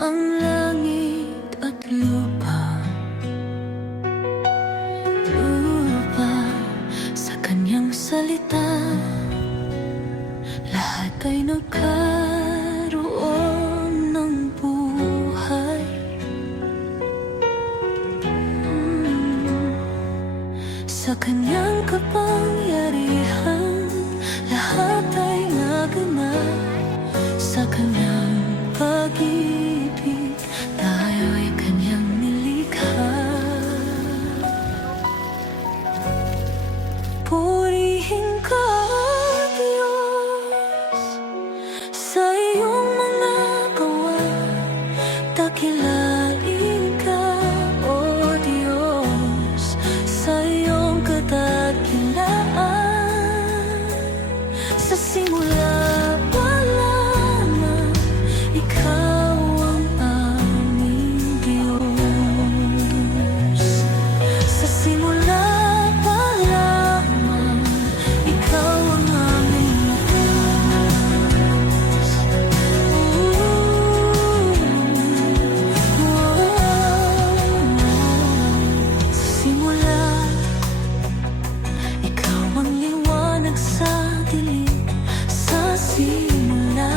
ang langit at lupa. Sa kanyang salita, lahat ay nagkaroon ng buhay. Sa kanyang kapangyarihan, lahat ay naganap. Sa kanyang pag-ibig, tayo ay kanyang nilikha. Purihin ka, Diyos, sa iyong mga gawa. Dakilain ka, O Diyos, sa iyong kadakilaan. Sa simula pa lamang, ikaw ang aming Diyos. Sa simula pa lamang, ikaw ang aming Diyos. Sa simula, ikaw ang liwanag sa dilim. Sa simula,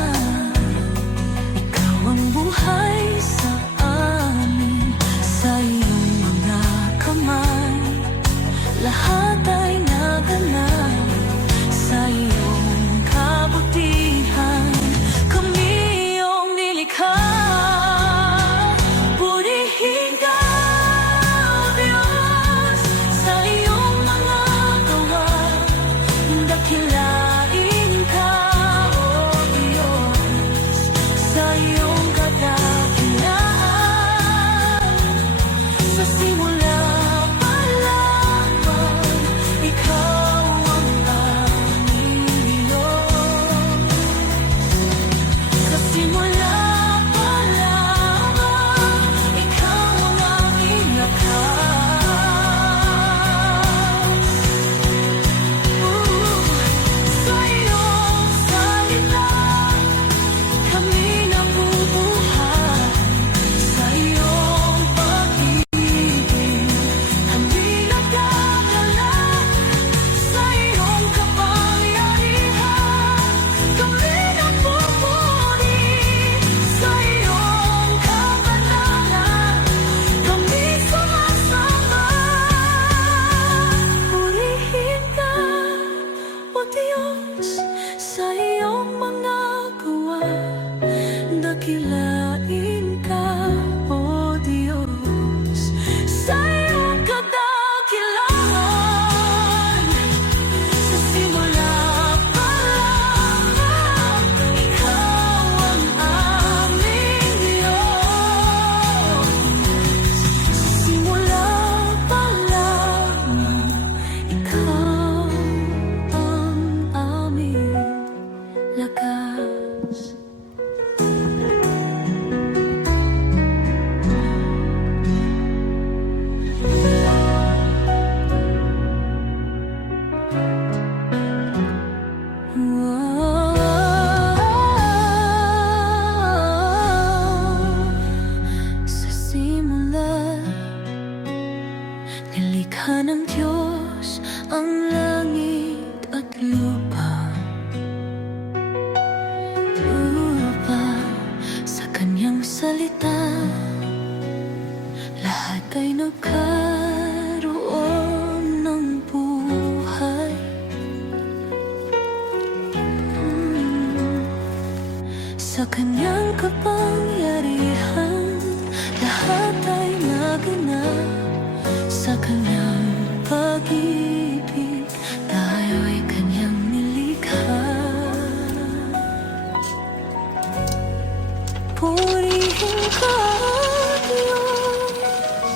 ikaw ang buhay sa amin. Sa iyong mga kamay, lahat ay naganap. Sa iyong kabutihan, kami iyong nilikha. Purihin ka, O Diyos, sa iyong mga gawa. Dakilain ka, O Diyos, sa iyong kadakilaan. Sa simula pa lamang, ikaw ang aming Diyos. Sa simula pa lamang, ikaw ang aming lakas. Sa iyong salita, kami nabubuhay. Sa iyong pag-ibig, kami nagkakalak. Sa iyong kapangyarihan, kami nagpupuri. Sa iyong kabanalan, kami sumasamba. Purihin ka, O Diyos, sa iyong mga gawa. Dakilain ka, O Diyos, sa iyong kadakilaan. Sa simula pa lamang, ikaw ang aming Diyos. Sa simula pa lamang, ikaw ang aming lakas. Sa simula, nilikha ng Diyos ang langit at lupa. Sa kanyang salita, lahat ay nagkaroon ng buhay. Sa kanyang kapangyarihan, lahat ay naganap. Sa kanyang pag-ibig, tayo ay kanyang nilikha. Purihin ka, Diyos,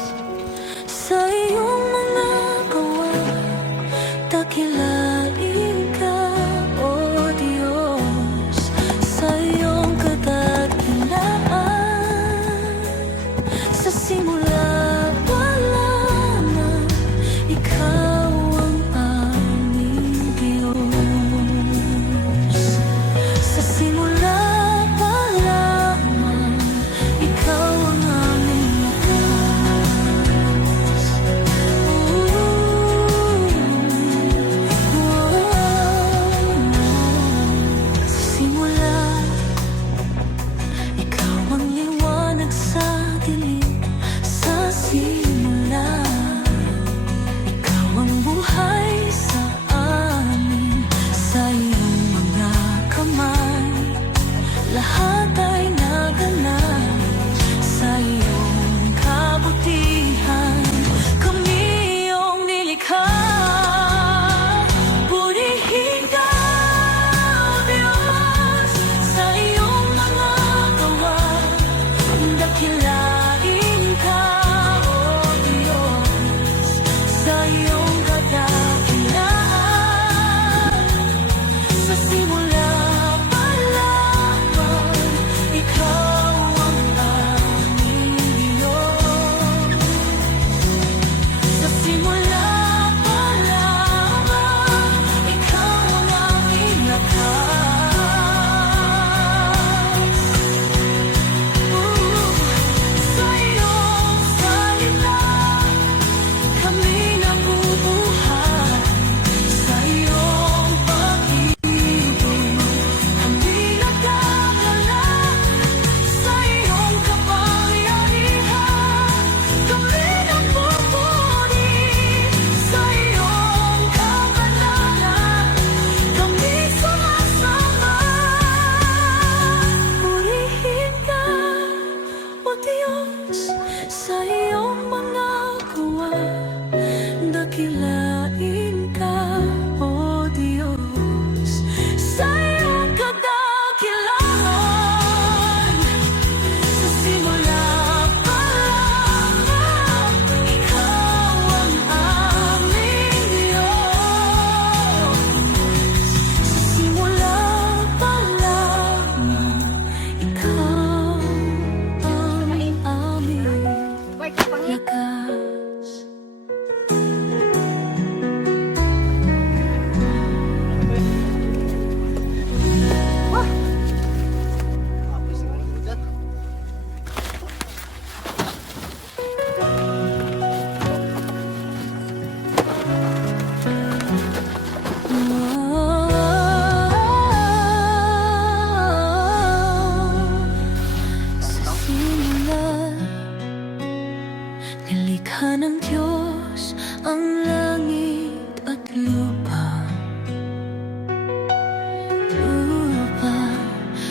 Nilikha ng Diyos ang langit at lupa.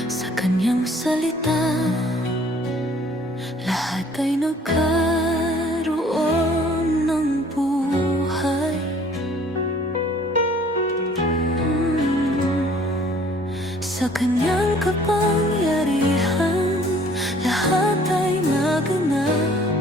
Sa kanyang salita, lahat ay nagkaroon ng buhay. Sa kanyang kapangyarihan, lahat ay naganap.